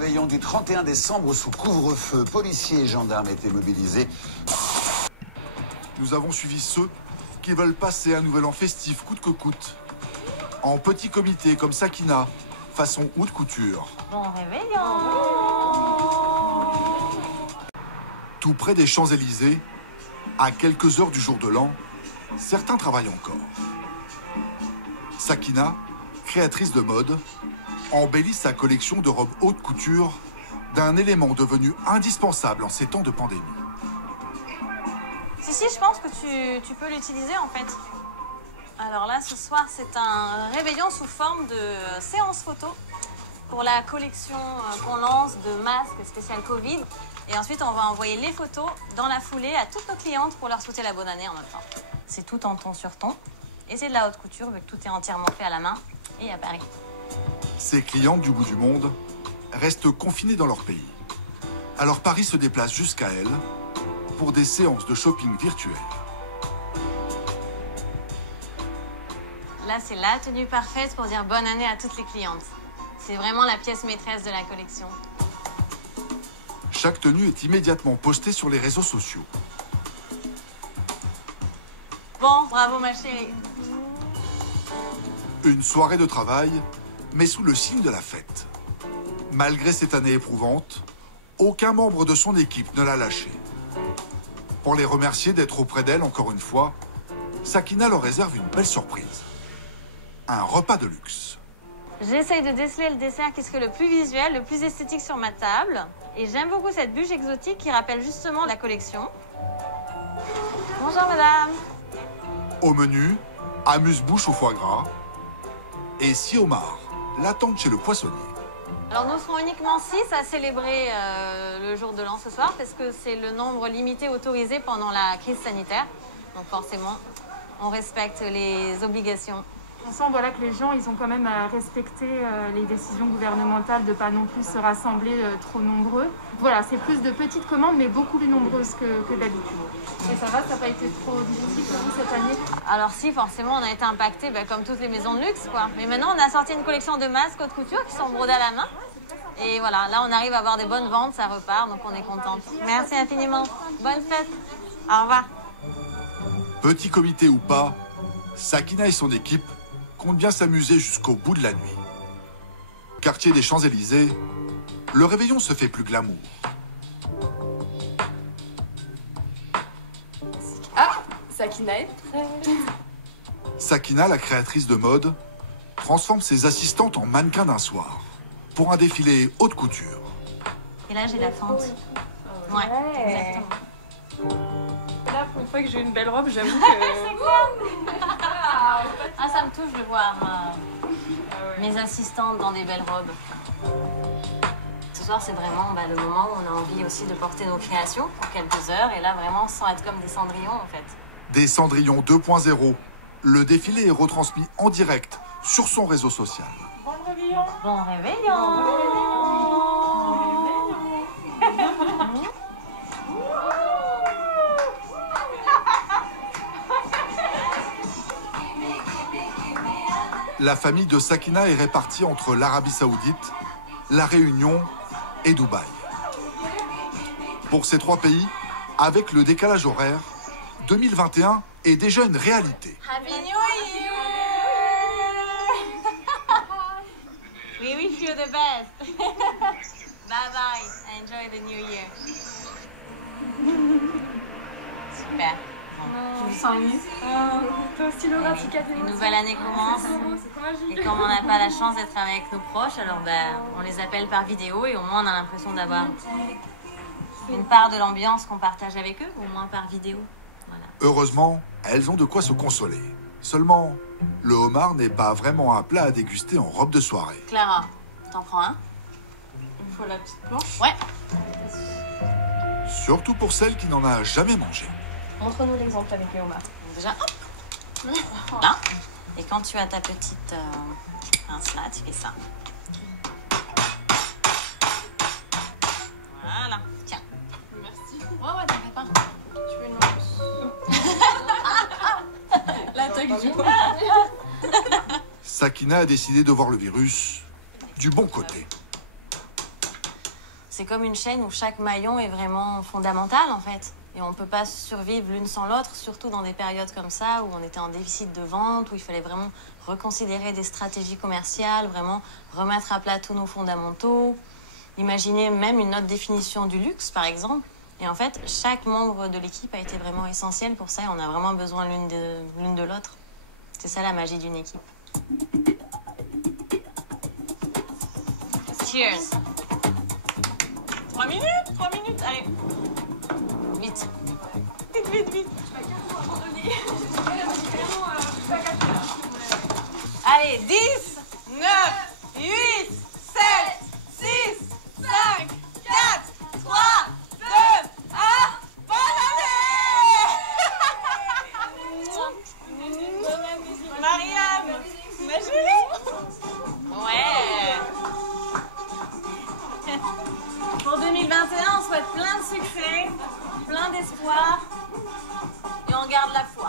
réveillon du 31 décembre sous couvre-feu. Policiers et gendarmes étaient mobilisés. Nous avons suivi ceux qui veulent passer un nouvel an festif coûte que coûte. En petit comité comme Sakina, façon haute couture. Bon réveillon. Tout près des Champs-Élysées, à quelques heures du jour de l'an, certains travaillent encore. Sakina, créatrice de mode, embellit sa collection de robes haute couture d'un élément devenu indispensable en ces temps de pandémie. Si, je pense que tu peux l'utiliser en fait. Alors là, ce soir, c'est un réveillon sous forme de séance photo pour la collection qu'on lance de masques spécial Covid. Et ensuite, on va envoyer les photos dans la foulée à toutes nos clientes pour leur souhaiter la bonne année en même temps. C'est tout en ton sur ton. Et c'est de la haute couture, vu que tout est entièrement fait à la main et à Paris. Ces clientes du bout du monde restent confinées dans leur pays. Alors Paris se déplace jusqu'à elles pour des séances de shopping virtuelles. Là, c'est la tenue parfaite pour dire bonne année à toutes les clientes. C'est vraiment la pièce maîtresse de la collection. Chaque tenue est immédiatement postée sur les réseaux sociaux. Bon, bravo ma chérie. Une soirée de travail, mais sous le signe de la fête. Malgré cette année éprouvante, aucun membre de son équipe ne l'a lâché. Pour les remercier d'être auprès d'elle encore une fois, Sakina leur réserve une belle surprise. Un repas de luxe. J'essaye de déceler le dessert qui serait le plus visuel, le plus esthétique sur ma table. Et j'aime beaucoup cette bûche exotique qui rappelle justement la collection. Bonjour madame. Au menu, amuse-bouche au foie gras et 6 homards, l'attendent chez le poissonnier. Alors nous serons uniquement 6 à célébrer le jour de l'an ce soir parce que c'est le nombre limité autorisé pendant la crise sanitaire. Donc forcément, on respecte les obligations. On sent voilà, que les gens ils ont quand même respecté les décisions gouvernementales de ne pas non plus se rassembler trop nombreux. Voilà, c'est plus de petites commandes mais beaucoup plus nombreuses que d'habitude. Et ça va, ça n'a pas été trop difficile pour vous cette année? Alors si, forcément, on a été impacté comme toutes les maisons de luxe, quoi. Mais maintenant, on a sorti une collection de masques haute couture qui sont brodés à la main. Et voilà, là, on arrive à avoir des bonnes ventes, ça repart, donc on est contente. Merci infiniment. Bonne fête. Au revoir. Petit comité ou pas, Sakina et son équipe comptent bien s'amuser jusqu'au bout de la nuit. Quartier des Champs-Élysées, le réveillon se fait plus glamour. Ah, Sakina est prête. Sakina, la créatrice de mode, transforme ses assistantes en mannequins d'un soir pour un défilé haute couture. Et là, j'ai la fente. Ouais, exactement. Là, pour une fois que j'ai une belle robe, j'avoue que... Ah, ça me touche de voir mes assistantes dans des belles robes. Ce soir, c'est vraiment le moment où on a envie aussi de porter nos créations pour quelques heures. Et là, vraiment, sans être comme des cendrillons, en fait. Des Cendrillons 2.0, le défilé est retransmis en direct sur son réseau social. Bon réveillon. Bon réveillon. La famille de Sakina est répartie entre l'Arabie Saoudite, la Réunion et Dubaï. Pour ces 3 pays, avec le décalage horaire, 2021 est déjà une réalité. Happy New Year! We wish you the best. Bye bye. Enjoy the new year. Super. Je vous sens émue. Toi aussi, Laura, tu casses Une nouvelle année commence. Et comme on n'a pas la chance d'être avec nos proches, alors on les appelle par vidéo et au moins on a l'impression d'avoir une part de l'ambiance qu'on partage avec eux, au moins par vidéo. Voilà. Heureusement, elles ont de quoi se consoler. Seulement, le homard n'est pas vraiment un plat à déguster en robe de soirée. Clara, t'en prends un? Il faut la petite planche. Ouais. Surtout pour celle qui n'en a jamais mangé. Montre-nous l'exemple avec les homards. Déjà, hop. Là. Et quand tu as ta petite pince là, tu fais ça. Voilà. Tiens. Merci. Ouais, t'en fais pas. Tu veux une hausse. L'attaque du Sakina a décidé de voir le virus du bon côté. c'est comme une chaîne où chaque maillon est vraiment fondamental en fait. Et on ne peut pas survivre l'une sans l'autre, surtout dans des périodes comme ça où on était en déficit de vente, où il fallait vraiment reconsidérer des stratégies commerciales, vraiment remettre à plat tous nos fondamentaux, imaginer même une autre définition du luxe par exemple. Et en fait, chaque membre de l'équipe a été vraiment essentiel pour ça et on a vraiment besoin l'une de l'autre. C'est ça la magie d'une équipe. Cheers. 3 minutes, allez. Vite. Vite. Allez, 10, 9, 8, 7, 6, 5, 4, 3, 2, 1, bonne année! Marianne, ma chérie! Ouais! Pour 2021, on souhaite plein de succès, plein d'espoir et on garde la foi.